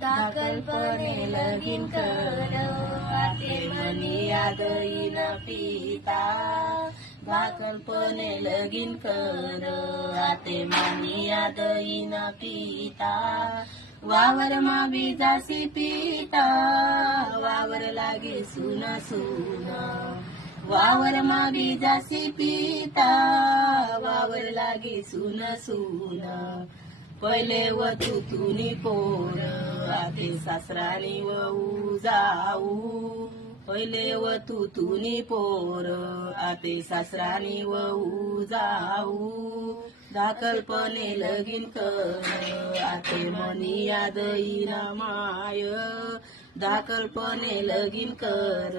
दाखलपणे लगीन कर आते मनी याद येईन पिता दाखलपणे लगीन कर आते मनी याद येईन पिता वावर मा बीजासी पिता वावर लागे सुन सुन वावर मा बीजासी पिता वावर लागे सुन सुन पहिले वतू तुनी पोर आते सासरानी वऊ जाऊ पहिले वतू तुनी पोर आते सासरानी वऊ जाऊ दाखलपणे लगीन कर आते मनी याद येईन माय दाखलपणे लगीन कर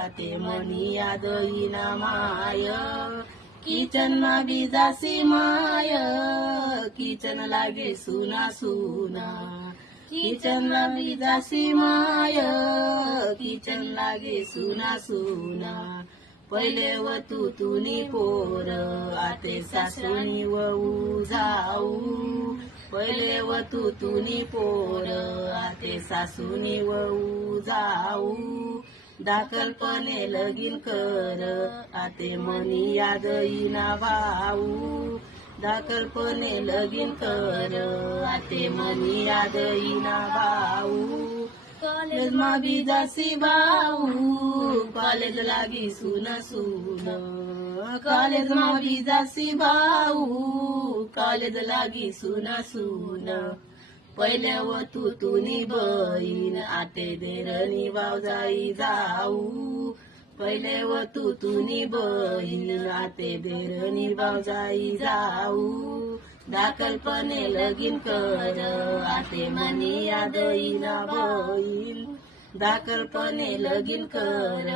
आते मनी याद येईन माय किचन मा बीजासी माय किचन लागे सुना सुना किचन मा बीजासी माय किचन लागे सुना सुना पहिले वतू तुनी पोर आते सासरानी वऊ जाऊ पहिले वतू तुनी पोर आते सासूनी वऊ जाऊ दाखलपणे लगीन कर आते मनी याद येईन भाऊ दाखलपणे लगीन कर आते मनी याद येईन भाऊ कॉलेज मा बीजासी भाऊ कॉलेज लागी सुन सुन कॉलेज मा बीजासी भाऊ कॉलेज लागी सुन सुन पहिले वतू तुनी बहीण आते देरणी भावजाई जाऊ पहिले वतू तुनी बहीण आते देरणी भावजाई जाऊ दाखलपणे लगीन कर आते मनी याद येईन बहीण दाखलपणे लगीन कर